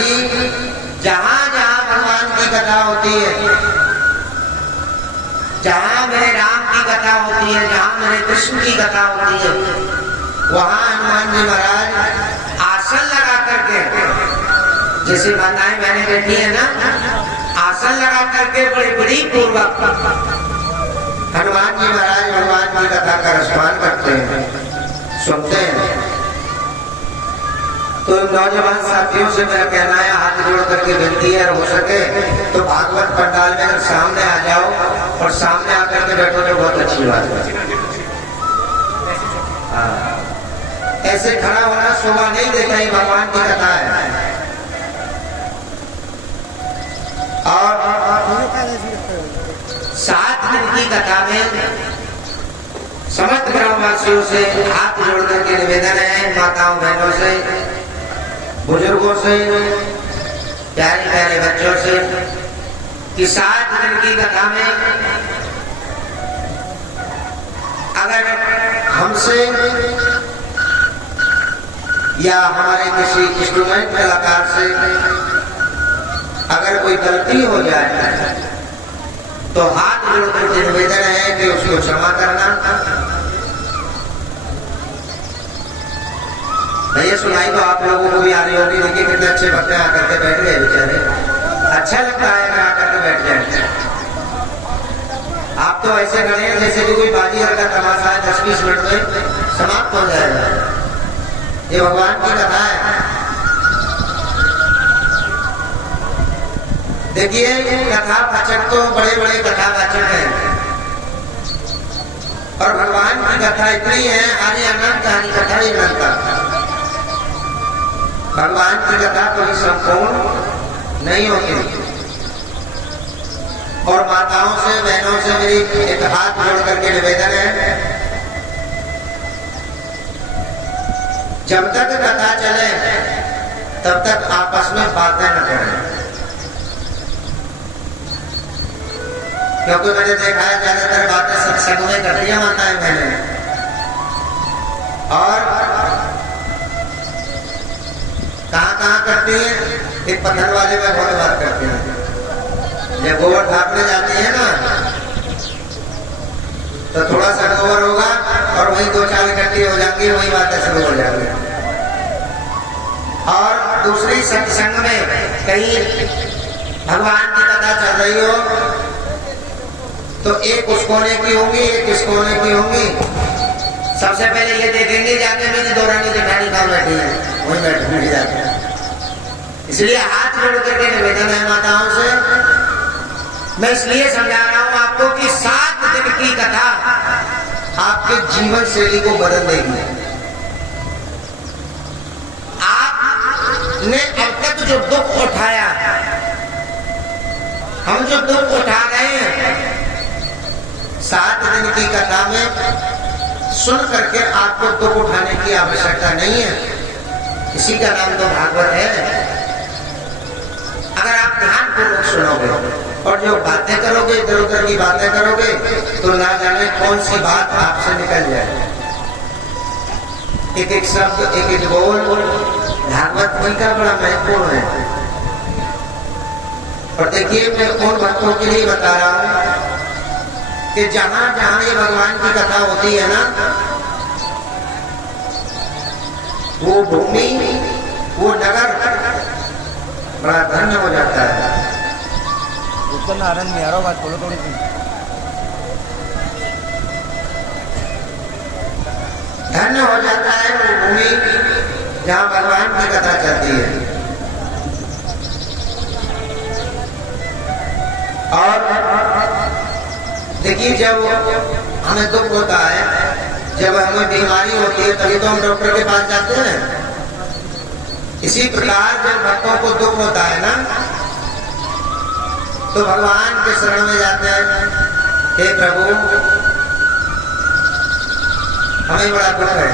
जी जहां जहां भगवान की कथा होती है, जहां मेरे राम की कथा होती है, जहां मेरे कृष्ण की कथा होती है, वहां हनुमान जी महाराज आसन लगा करके, जैसे माताएं मैंने बैठी है ना, आसन लगा करके बड़ी बड़ी पूर्वक हनुमान जी महाराज भगवान की कथा का रसपान करते हैं, सुनते हैं। तो नौजवान साथियों से मेरा कहना है, हाथ जोड़ करके विनती है, हो सके तो भागवत पंडाल में अगर सामने आ जाओ और सामने आकर के बैठो तो बहुत अच्छी बात है। ऐसे खड़ा होना शोभा नहीं देता, ही भगवान की कथा है। और 7 दिन की कथा में समस्त ग्रामवासियों से हाथ जोड़ करके निवेदन है, माताओं बहनों से, बुजुर्गों से, प्यारे प्यारे बच्चों से, कि 7 दिन की कथा में अगर हमसे या हमारे किसी इंस्ट्रूमेंट कलाकार से अगर कोई गलती हो जाए तो हाथ जोड़ करके निवेदन है कि उसको क्षमा करना। भैया सुनाई तो आप लोगों को भी आ रही होगी, देखिए कितने अच्छे भक्त आकर के बैठ गए बेचारे, अच्छा लगता है अगर आकर के बैठ जाए। आप तो ऐसे खड़े हैं जैसे कि कोई बाजीगर का तमाशा है, 10-20 मिनट में समाप्त हो जाएगा। ये भगवान की कथा है। देखिए कथा वाचक तो बड़े बड़े कथा वाचक हैं, और भगवान की कथा इतनी है, हरि अनंत हरि कथा ही अनंत। भगवान की कथा कोई संपूर्ण नहीं होती। और माताओं से बहनों से मेरी एक हाथ जोड़ करके निवेदन है, जब तक कथा चले तब तक आपस में बातें न करें, क्योंकि मैंने देखा है ज्यादातर बातें सत्संग में करती है माताएं मैंने, और कहाँ करती है, एक पत्थर वाले में बहुत बात करती है। जब गोबर ढापने जाती है ना, तो थोड़ा सा गोबर होगा और वही 2-4 इकट्ठी हो जाएंगी, वही बातें शुरू हो जाएंगी। और दूसरी सत्संग में कहीं भगवान की कथा चल रही हो तो एक उस कोने की होंगी, एक इस कोने की होंगी। सबसे पहले ये देखेंगे जाके मेरी दौरानी जेठानी कहाँ बैठी है, वही बैठ जाते हैं। इसलिए हाथ जोड़ करके निवेदन है माताओं से, मैं इसलिए समझा रहा हूं आपको कि 7 दिन की कथा आपके जीवन शैली को बदल देगी। आपने अब तक जो दुख उठाया, हम जो दुख उठा रहे हैं, 7 दिन की कथा में सुन करके आपको दुख उठाने की आवश्यकता नहीं है। इसी का नाम तो भागवत है। अगर आप ध्यान पूर्वक सुनोगे और जो बातें करोगे, इधर उधर की बातें करोगे, तो ना जाने कौन सी बात आपसे निकल जाए। एक एक शब्द, एक एक बोल भागवत का बड़ा महत्वपूर्ण है। और देखिए मैं उन भक्तों के लिए बता रहा हूं कि जहां जहां ये भगवान की कथा होती है ना, वो भूमि, वो नगर बड़ा धन्य हो जाता है। आनंद में आ रहा बात थोड़ी सी धन्य हो जाता है वो भूमि जहां भगवान की कथा चलती है। और देखिए जब हमें दुख होता है, जब हमें बीमारी होती है, तभी तो हम डॉक्टर के पास जाते हैं। इसी प्रकार जब भक्तों को दुख होता है ना, तो भगवान के शरण में जाते हैं, हे प्रभु हमें बड़ा दुख है,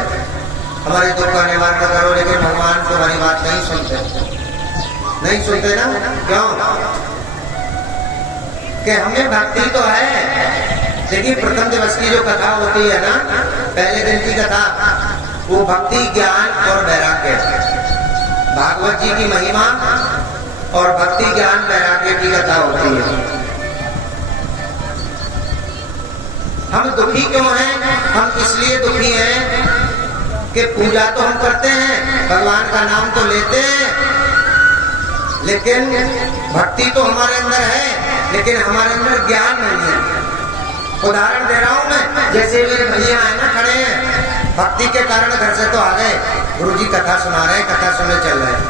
हमारे दुख का निवारण करो। लेकिन भगवान तुम्हारी बात नहीं सुनते ना। क्यों? कि हमें भक्ति तो है, लेकिन प्रथम दिवस की जो कथा होती है ना, पहले दिन की कथा, वो भक्ति, ज्ञान और वैराग्य, भागवत जी की महिमा और भक्ति ज्ञान वैराग्य की कथा होती है। हम दुखी क्यों हैं? हम इसलिए दुखी हैं कि पूजा तो हम करते हैं, भगवान का नाम तो लेते हैं, लेकिन भक्ति तो हमारे अंदर है, लेकिन हमारे अंदर ज्ञान नहीं है। उदाहरण दे रहा हूं मैं, जैसे मेरे भैया है ना, खड़े हैं, भक्ति के कारण घर से तो आ गए, गुरुजी कथा सुना रहे हैं, कथा सुनने चल रहे हैं।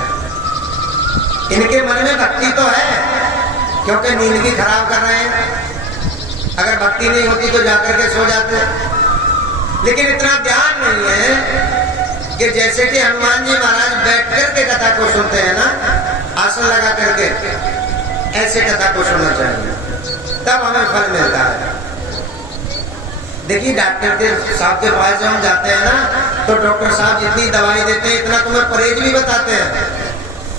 इनके मन में भक्ति तो है, क्योंकि नींद भी खराब कर रहे हैं। अगर भक्ति नहीं होती तो जाकर के सो जाते, लेकिन इतना ज्ञान नहीं है कि जैसे कि हनुमान जी महाराज बैठ करके कथा को सुनते हैं ना, आसन लगा करके, ऐसे कथा को सुनना चाहिए, तब हमें फल मिलता है। देखिए डॉक्टर के साहब के पास जब हम जाते हैं ना, तो डॉक्टर साहब जितनी दवाई देते हैं, इतना तुम्हें परहेज भी बताते हैं,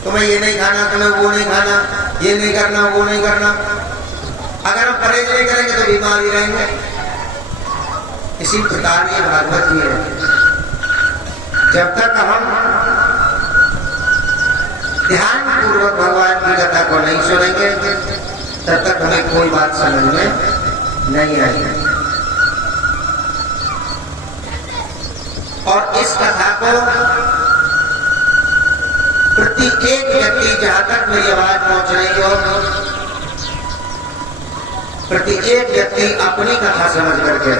तुम्हें ये नहीं खाना, तुम्हें वो नहीं खाना, ये नहीं करना, वो नहीं करना। अगर हम परहेज नहीं करेंगे तो बीमार ही रहेंगे। इसी प्रकार ये भागवत जी है। जब तक हम ध्यान पूर्वक भगवान की कथा को नहीं सुनेंगे, तब तक हमें कोई बात समझ में नहीं आएगी। और इस कथा को प्रति एक व्यक्ति, जहां तक मेरी आवाज पहुंच रही हो, प्रति एक व्यक्ति अपनी कथा समझ करके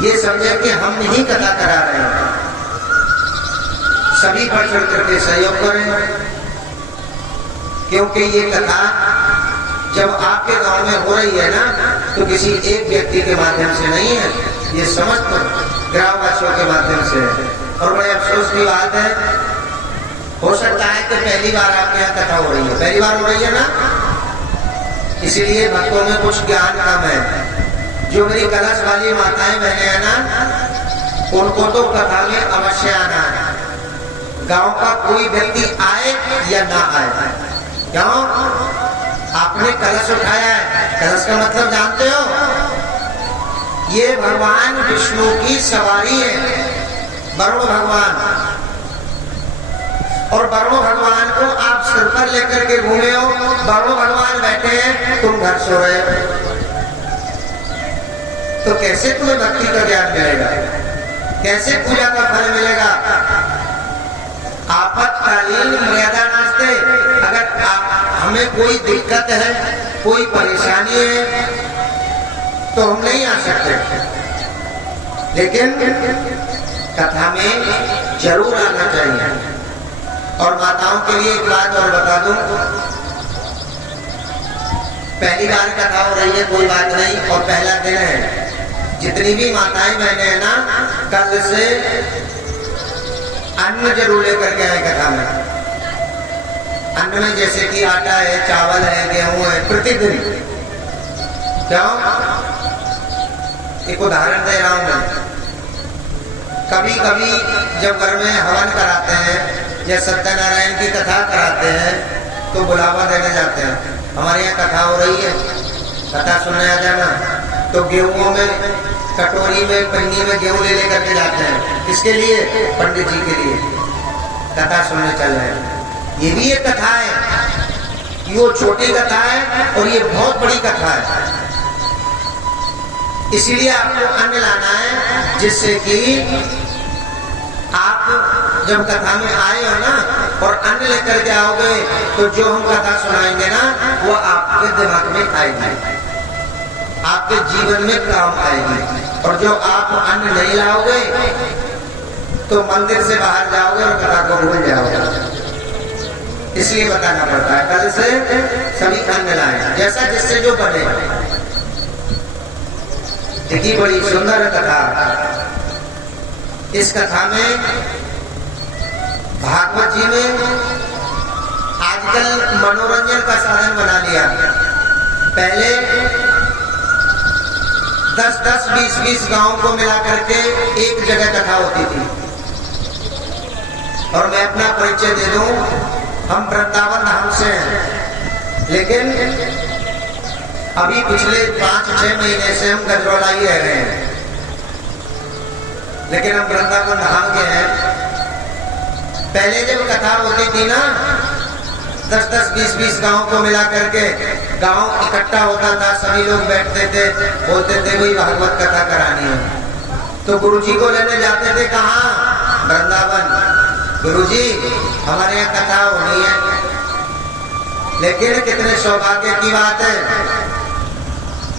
ये समझे कि हम ही कथा करा रहे हैं। सभी बढ़ चढ़ करके सहयोग करें, क्योंकि ये कथा जब आपके गांव में हो रही है ना, तो किसी एक व्यक्ति के माध्यम से नहीं है, ये समस्त ग्रामवासियों के माध्यम से है। और बड़े अफसोस की बात है, हो सकता है कि पहली बार आपके यहाँ कथा हो रही है, पहली बार हो रही है ना, इसीलिए भक्तों में कुछ ज्ञान कम है। जो मेरी कलश वाली माताएं बहने हैं ना, उनको तो कथा में अवश्य आना है। गांव का कोई व्यक्ति आए या ना आए, क्यों? आपने कलश उठाया है, कलश का मतलब जानते हो? ये भगवान विष्णु की सवारी है, वरुण भगवान। और वरुण भगवान को आप सिर पर लेकर के घूमे हो, वरुण भगवान बैठे हैं, तुम घर सो रहे हो, तो कैसे तुम्हें भक्ति का ज्ञान मिलेगा? कैसे पूजा का फल मिलेगा? आपातकालीन मर्यादा नास्ते, अगर हमें कोई दिक्कत है, कोई परेशानी है, तो हम नहीं आ सकते, लेकिन कथा में जरूर आना चाहिए। और माताओं के लिए एक बात और बता दूं, पहली बार कथा हो रही है, कोई बात नहीं, और पहला दिन है। जितनी भी माताएं बहने हैं ना, कल से अन्न जरूर लेकर के आए कथा में। अन्न में जैसे कि आटा है, चावल है, गेहूं है, प्रतिदिन। क्यों? एक उदाहरण दे रहा हूं मैं। कभी कभी जब घर में हवन कराते हैं या सत्यनारायण की कथा कराते हैं, तो बुलावा देने जाते हैं। हमारे यहाँ कथा हो रही है, कथा सुनने आ जाना, तो गेहूं में, कटोरी में, पन्नी में गेहूं ले लेकर के जाते हैं। किसके लिए? पंडित जी के लिए। कथा सुनने चल रहे हैं। ये भी एक कथा है, ये छोटी कथा है और ये बहुत बड़ी कथा है। इसीलिए आपको अन्न लाना है, जिससे कि आप जब कथा में आए हो ना और अन्न लेकर के आओगे, तो जो हम कथा सुनाएंगे ना, वो आपके दिमाग में आएगी, आपके जीवन में काम आएगी। और जो आप अन्न नहीं लाओगे, तो मंदिर से बाहर जाओगे और कथा को भूल जाओगे। इसलिए बताना पड़ता है, कल से सभी अन्न लाए, जैसा जिससे जो बने। देखिए बड़ी सुंदर कथा। इस कथा में भागवत जी ने आजकल मनोरंजन का साधन बना लिया। पहले 10-10, 20-20 गांव को मिला करके एक जगह कथा होती थी। और मैं अपना परिचय दे दूं, हम वृंदावन धाम से हैं, लेकिन अभी पिछले 5-6 महीने से हम गजरौला ही रह रहे हैं, लेकिन हम वृंदावन धाम के हैं। पहले जब कथा होती थी ना, 10-10, 20-20 गांव को मिला करके गांव इकट्ठा होता था, सभी लोग बैठते थे, बोलते थे वही भागवत कथा करानी है। तो गुरुजी को लेने जाते थे, कहाँ? वृंदावन। गुरुजी हमारे यहाँ कथा होनी है। लेकिन कितने सौभाग्य की बात है,